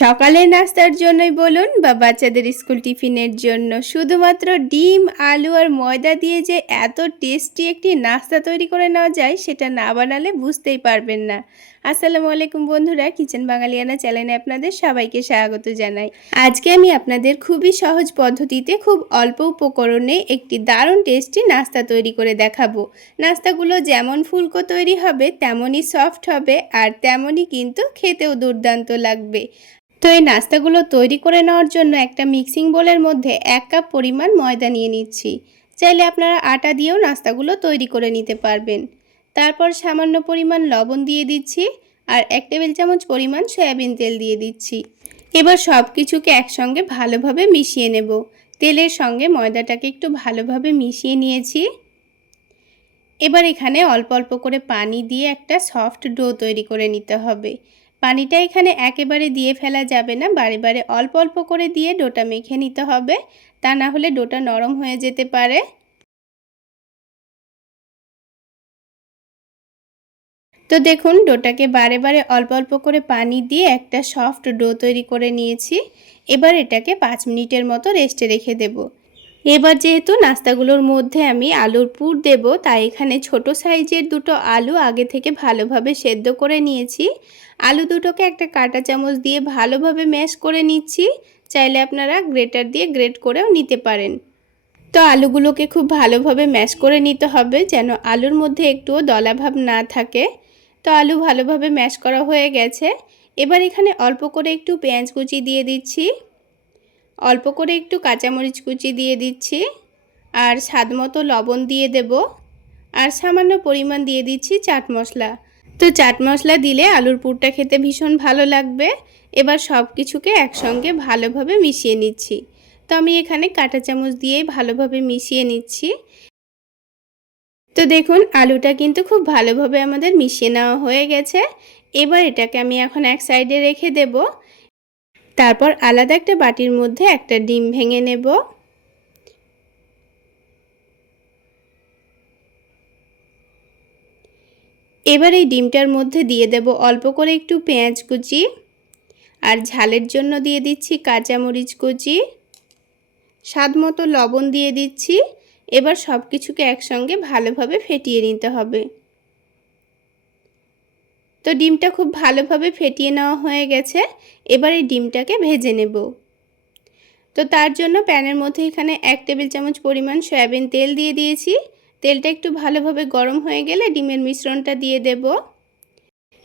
সকালের নাস্তার জন্যই বলুন বা বাচ্চাদের স্কুল টিফিনের জন্য শুধুমাত্র ডিম, আলু আর ময়দা দিয়ে যে এত টেস্টি একটি নাস্তা তৈরি করে নেওয়া যায়, সেটা না বানালে বুঝতেই পারবেন না। আসসালামু আলাইকুম বন্ধুরা, কিচেন বাঙালিয়ানা চ্যানেলে আপনাদের সবাইকে স্বাগত জানাই। আজকে আমি আপনাদের খুবই সহজ পদ্ধতিতে খুব অল্প উপকরণে একটি দারুণ টেস্টি নাস্তা তৈরি করে দেখাবো। নাস্তাগুলো যেমন ফুলকো তৈরি হবে, তেমনই সফট হবে আর তেমনই কিন্তু খেতেও দুর্দান্ত লাগবে। তো এই নাস্তাগুলো তৈরি করে নেওয়ার জন্য একটা মিক্সিং বোলের মধ্যে এক কাপ পরিমাণ ময়দা নিয়ে নিচ্ছি। চাইলে আপনারা আটা দিয়েও নাস্তাগুলো তৈরি করে নিতে পারবেন। তারপর সামান্য পরিমাণ লবণ দিয়ে দিচ্ছি আর এক টেবিল চামচ পরিমাণ সয়াবিন তেল দিয়ে দিচ্ছি। এবার সব কিছুকে একসঙ্গে ভালোভাবে মিশিয়ে নেব। তেলের সঙ্গে ময়দাটাকে একটু ভালোভাবে মিশিয়ে নিয়েছি। এবার এখানে অল্প অল্প করে পানি দিয়ে একটা সফট ডো তৈরি করে নিতে হবে। পানিটা এখানে একেবারে দিয়ে ফেলা যাবে না, বারে বারে অল্প অল্প করে দিয়ে ডোটা মেখে নিতে হবে, তা না হলে ডোটা নরম হয়ে যেতে পারে। তো দেখুন, ডোটাকে বারে বারে অল্প অল্প করে পানি দিয়ে একটা সফট ডো তৈরি করে নিয়েছি, এবার এটাকে পাঁচ মিনিটের মতো রেস্টে রেখে দেব। এবার যেহেতু নাস্তাগুলোর মধ্যে আমি আলুর পুর দেব, তাই এখানে ছোট সাইজের দুটো আলু আগে থেকে ভালোভাবে সেদ্ধ করে নিয়েছি। আলু দুটোকে একটা কাঁটা চামচ দিয়ে ভালোভাবে ম্যাশ করে নিচ্ছি। চাইলে আপনারা গ্রেটার দিয়ে গ্রেট করেও নিতে পারেন। তো আলুগুলোকে খুব ভালোভাবে ম্যাশ করে নিতে হবে যেন আলুর মধ্যে একটুও দলাভাব না থাকে। তো আলু ভালোভাবে ম্যাশ করা হয়ে গেছে। এবার এখানে অল্প করে একটু পেঁয়াজ কুচি দিয়ে দিচ্ছি। অল্প করে একটু কাঁচামরিচ কুচি দিয়ে দিচ্ছি আর স্বাদ মতো লবণ দিয়ে দেব আর সামান্য পরিমাণ দিয়ে দিচ্ছি চাট মশলা। তো চাট মশলা দিলে আলুর পুরটা খেতে ভীষণ ভালো লাগবে। এবার সব কিছুকে একসঙ্গে ভালোভাবে মিশিয়ে নিচ্ছি। তো আমি এখানে কাঁটা চামচ দিয়ে ভালোভাবে মিশিয়ে নিচ্ছি। তো দেখুন, আলুটা কিন্তু খুব ভালোভাবে আমাদের মিশিয়ে নেওয়া হয়ে গেছে। এবার এটাকে আমি এখন এক সাইডে রেখে দেব। তারপর আলাদা একটা বাটির মধ্যে একটা ডিম ভেঙে নেব। এবার এই ডিমটার মধ্যে দিয়ে দেব অল্প করে একটু পেঁয়াজ কুচি আর ঝালের জন্য দিয়ে দিচ্ছি কাঁচামরিচ কুচি। স্বাদ মতো লবণ দিয়ে দিচ্ছি। এবার সব কিছুকে একসঙ্গে ভালোভাবে ফেটিয়ে নিতে হবে। তো ডিমটা খুব ভালোভাবে ফেটিয়ে নেওয়া হয়ে গেছে। এবার এই ডিমটাকে ভেজে নেব। তো তার জন্য প্যানের মধ্যে এখানে এক টেবিল চামচ পরিমাণ সয়াবিন তেল দিয়ে দিয়েছি। তেলটা একটু ভালোভাবে গরম হয়ে গেলে ডিমের মিশ্রণটা দিয়ে দেব।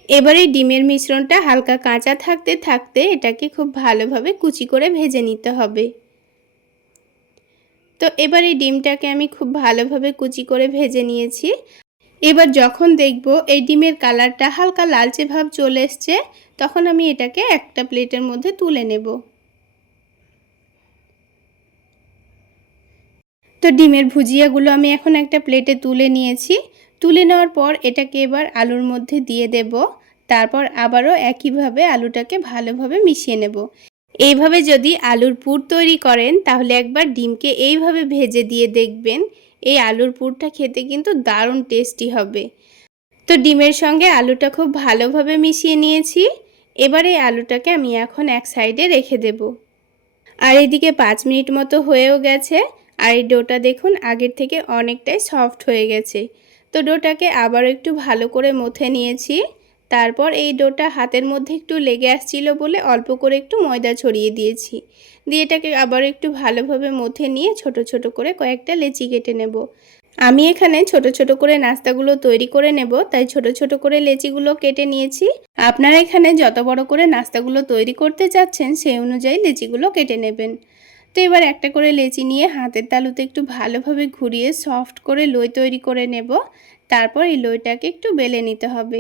এবার এই ডিমের মিশ্রণটা হালকা কাঁচা থাকতে থাকতে এটাকে খুব ভালোভাবে কুচি করে ভেজে নিতে হবে। তো এবার এই ডিমটাকে আমি খুব ভালোভাবে কুচি করে ভেজে নিয়েছি। এবার যখন দেখব এই ডিমের কালারটা হালকা লালচে ভাব চলে এসছে, তখন আমি এটাকে একটা প্লেটের মধ্যে তুলে নেব। তো ডিমের ভুজিয়াগুলো আমি এখন একটা প্লেটে তুলে নিয়েছি। তুলে নেওয়ার পর এটাকে এবার আলুর মধ্যে দিয়ে দেব। তারপর আবারও একইভাবে আলুটাকে ভালোভাবে মিশিয়ে নেব। এইভাবে যদি আলুর পুর তৈরি করেন, তাহলে একবার ডিমকে এইভাবে ভেজে দিয়ে দেখবেন। এই আলুর পুরটা খেতে কিন্তু দারুণ টেস্টি হবে। তো ডিমের সঙ্গে আলুটা খুব ভালোভাবে মিশিয়ে নিয়েছি। এবার এই আলুটাকে আমি এখন এক সাইডে রেখে দেব। আর এদিকে পাঁচ মিনিট মতো হয়েও গেছে। আর এই ডোটা দেখুন আগের থেকে অনেকটাই সফট হয়ে গেছে। তো ডোটাকে আবার একটু ভালো করে মথে নিয়েছি। তারপর এই ডোটা হাতের মধ্যে একটু লেগে আসছিল বলে অল্প করে একটু ময়দা ছড়িয়ে দিয়েছি। দিয়ে এটাকে আবার একটু ভালোভাবে মথে নিয়ে ছোট ছোট করে কয়েকটা লেচি কেটে নেব। আমি এখানে ছোট ছোট করে নাস্তাগুলো তৈরি করে নেব, তাই ছোট ছোট করে লেচিগুলো কেটে নিয়েছি। আপনারা এখানে যত বড় করে নাস্তাগুলো তৈরি করতে চাচ্ছেন, সেই অনুযায়ী লেচিগুলো কেটে নেবেন। তো এবার একটা করে লেচি নিয়ে হাতের তালুতে একটু ভালোভাবে ঘুরিয়ে সফট করে লই তৈরি করে নেব। তারপর এই লইটাকে একটু বেলে নিতে হবে।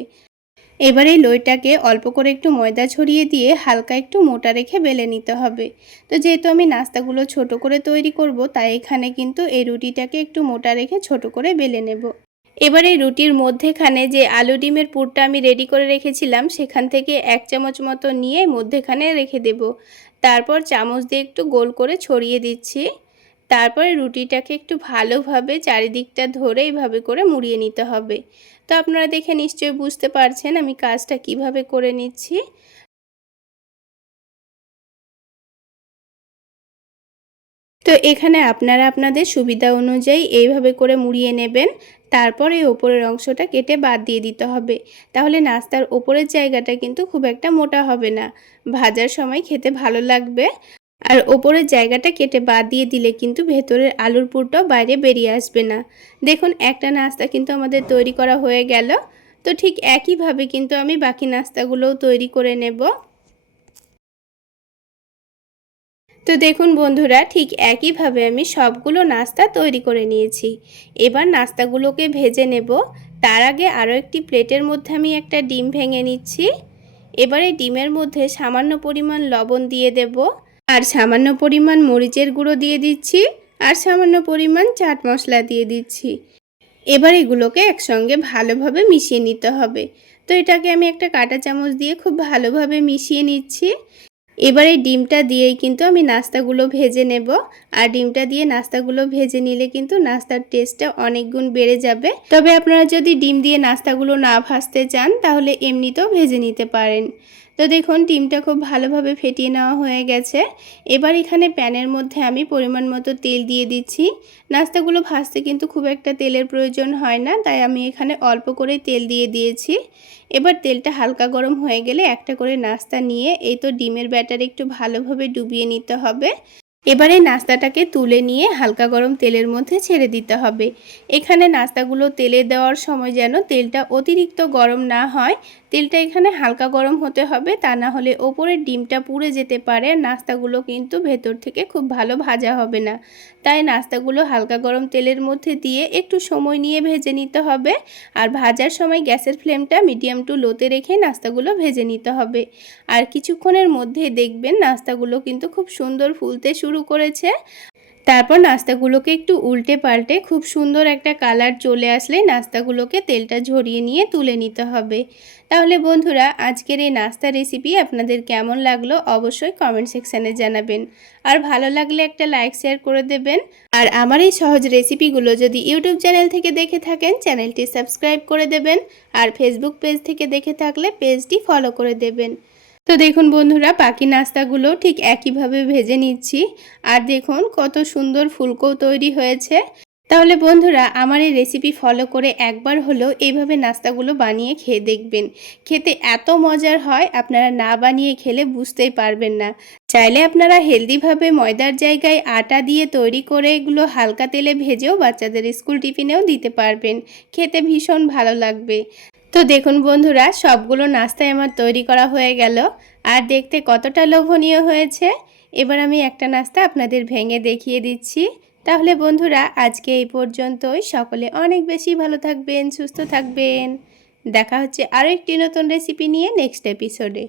এবার লইটাকে অল্প করে একটু ময়দা ছড়িয়ে দিয়ে হালকা একটু মোটা রেখে বেলে নিতে হবে। তো যেহেতু আমি নাস্তাগুলো ছোট করে তৈরি করব, তাই এখানে কিন্তু এই রুটিটাকে একটু মোটা রেখে ছোট করে বেলে নেব। এবার এই রুটির মধ্যেখানে যে আলু ডিমের পুরটা আমি রেডি করে রেখেছিলাম, সেখান থেকে এক চামচ মতো নিয়ে মধ্যেখানে রেখে দেব। তারপর চামচ দিয়ে একটু গোল করে ছড়িয়ে দিচ্ছি। তারপরে রুটিটাকে একটু ভালোভাবে চারিদিকটা ধরে এইভাবে করে মুড়িয়ে নিতে হবে। তো আপনারা দেখে নিশ্চয়ই বুঝতে পারছেন আমি কাজটা কীভাবে করে নিচ্ছি। তো এখানে আপনারা আপনাদের সুবিধা অনুযায়ী এইভাবে করে মুড়িয়ে নেবেন, তারপর এই ওপরের অংশটা কেটে বাদ দিয়ে দিতে হবে। তাহলে নাস্তার ওপরের জায়গাটা কিন্তু খুব একটা মোটা হবে না। ভাজার সময় খেতে ভালো লাগবে। আর ওপরের জায়গাটা কেটে বাদ দিয়ে দিলে কিন্তু ভেতরের আলুর পুরটাও বাইরে বেরিয়ে আসবে না। দেখুন, একটা নাস্তা কিন্তু আমাদের তৈরি করা হয়ে গেল। তো ঠিক একইভাবে কিন্তু আমি বাকি নাস্তাগুলোও তৈরি করে নেব। তো দেখুন বন্ধুরা, ঠিক একইভাবে আমি সবগুলো নাস্তা তৈরি করে নিয়েছি। এবার নাস্তাগুলোকে ভেজে নেব। তার আগে আরও একটি প্লেটের মধ্যে আমি একটা ডিম ভেঙে নিচ্ছি। এবারে ডিমের মধ্যে সামান্য পরিমাণ লবণ দিয়ে দেব। আর সামান্য পরিমাণ মরিচের গুঁড়ো দিয়ে দিচ্ছি আর সামান্য পরিমাণ চাট মশলা দিয়ে দিচ্ছি। এবার এগুলোকে একসঙ্গে ভালোভাবে মিশিয়ে নিতে হবে। তো এটাকে আমি একটা কাঁটা চামচ দিয়ে খুব ভালোভাবে মিশিয়ে নিচ্ছি। এবার এই ডিমটা দিয়েই কিন্তু আমি নাস্তাগুলো ভেজে নেব। আর ডিমটা দিয়ে নাস্তাগুলো ভেজে নিলে কিন্তু নাস্তার টেস্টটা অনেক গুণ বেড়ে যাবে। তবে আপনারা যদি ডিম দিয়ে নাস্তাগুলো না ভাজতে চান, তাহলে এমনিতেও ভেজে নিতে পারেন। তো দেখুন, ডিমটা খুব ভালোভাবে ফেটিয়ে নেওয়া হয়ে গেছে। এবার এখানে প্যানের মধ্যে আমি পরিমাণ মতো তেল দিয়ে দিচ্ছি। নাস্তাগুলো ভাজতে কিন্তু খুব একটা তেলের প্রয়োজন হয় না, তাই আমি এখানে অল্প করে তেল দিয়ে দিয়েছি। এবার তেলটা হালকা গরম হয়ে গেলে একটা করে নাস্তা নিয়ে, এই তো ডিমের ব্যাটার একটু ভালোভাবে ডুবিয়ে নিতে হবে। এবারে নাস্তাটাকে তুলে নিয়ে হালকা গরম তেলের মধ্যে ছেড়ে দিতে হবে। এখানে নাস্তাগুলো তেলে দেওয়ার সময় যেন তেলটা অতিরিক্ত গরম না হয় তেলটা এখানে হালকা গরম হতে হবে, তা না হলে ওপরের ডিমটা পুড়ে যেতে পারে। নাস্তাগুলো কিন্তু ভেতর থেকে খুব ভালো ভাজা হবে না। তাই নাস্তাগুলো হালকা গরম তেলের মধ্যে দিয়ে একটু সময় নিয়ে ভেজে নিতে হবে। আর ভাজার সময় গ্যাসের ফ্লেমটা মিডিয়াম টু লোতে রেখে নাস্তাগুলো ভেজে নিতে হবে। আর কিছুক্ষণের মধ্যে দেখবেন নাস্তাগুলো কিন্তু খুব সুন্দর ফুলতে শুরু করেছে। তারপর নাস্তাগুলোকে একটু উল্টে পাল্টে খুব সুন্দর একটা কালার চলে আসলে নাস্তাগুলোকে তেলটা ঝরিয়ে নিয়ে তুলে নিতে হবে। তাহলে বন্ধুরা, আজকের এই নাস্তা রেসিপি আপনাদের কেমন লাগল অবশ্যই কমেন্ট সেকশানে জানাবেন। আর ভালো লাগলে একটা লাইক শেয়ার করে দেবেন। আর আমার এই সহজ রেসিপিগুলো যদি ইউটিউব চ্যানেল থেকে দেখে থাকেন, চ্যানেলটি সাবস্ক্রাইব করে দেবেন। আর ফেসবুক পেজ থেকে দেখে থাকলে পেজটি ফলো করে দেবেন। তো দেখুন বন্ধুরা, বাকি নাস্তাগুলো ঠিক একইভাবে ভেজে নিচ্ছি। আর দেখুন কত সুন্দর ফুলকো তৈরি হয়েছে। তাহলে বন্ধুরা, আমার এই রেসিপি ফলো করে একবার হলেও এইভাবে নাস্তাগুলো বানিয়ে খেয়ে দেখবেন। খেতে এত মজার হয়, আপনারা না বানিয়ে খেলে বুঝতেই পারবেন না। চাইলে আপনারা হেলদিভাবে ময়দার জায়গায় আটা দিয়ে তৈরি করে এগুলো হালকা তেলে ভেজেও বাচ্চাদের স্কুল টিফিনেও দিতে পারবেন। খেতে ভীষণ ভালো লাগবে। তো দেখুন বন্ধুরা, সবগুলো নাস্তাই আমার তৈরি করা হয়ে গেল। আর দেখতে কতটা লোভনীয় হয়েছে। এবার আমি একটা নাস্তা আপনাদের ভেঙে দেখিয়ে দিচ্ছি। তাহলে বন্ধুরা, আজকে এই পর্যন্তই। সকলে অনেক বেশি ভালো থাকবেন, সুস্থ থাকবেন। দেখা হচ্ছে আরও একটি নতুন রেসিপি নিয়ে নেক্সট এপিসোডে